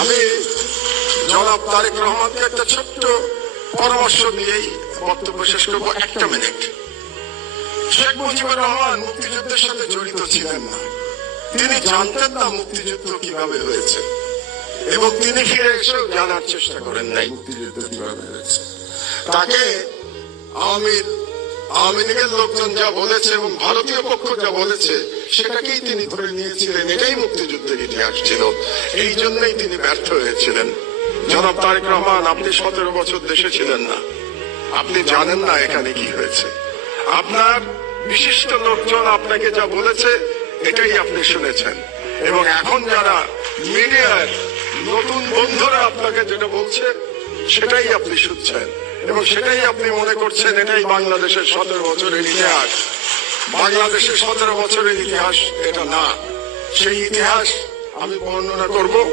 আমি জনাব তারেক রহমানকে একটা ছোট্ট পরামর্শ দিয়েই বক্তব্য শেষ করবো। 1 মিনিট। শেখ মুজিবুর রহমান মুক্তিযুদ্ধের সাথে জড়িত ছিলেন না, তিনি জানতেন না মুক্তিযুদ্ধ কিভাবে হয়েছে, এবং তিনি ফিরে এসেও জানার চেষ্টা করেন নাই মুক্তিযুদ্ধ কিভাবে হয়েছে। তাকে আওয়ামী লীগের লোকজন যা বলেছে এবং ভারতীয় পক্ষ যা বলেছে সেটাকেই তিনি ধরে নিয়েছিলেন, এটাই মুক্তিযুদ্ধের ইতিহাস ছিল। এই জন্যই তিনি ব্যর্থ হয়েছিলেন। জনাব তারেক রহমান, আপনি 17 বছর দেশে ছিলেন না, আপনি জানেন না এখানে কি হয়েছে। আপনার বিশিষ্ট লোকজন আপনাকে যা বলেছে এটাই আপনি শুনেছেন, এবং এখন যারা মিডিয়ার নতুন বন্ধুরা আপনাকে যেটা বলছে সেটাই আপনি শুনছেন, এবং সেটাই আপনি মনে করছেন এটাই বাংলাদেশের 17 বছরের ইতিহাস। বাংলাদেশের 17 বছরের ইতিহাস এটা না। সেই ইতিহাস আমি বর্ণনা করব।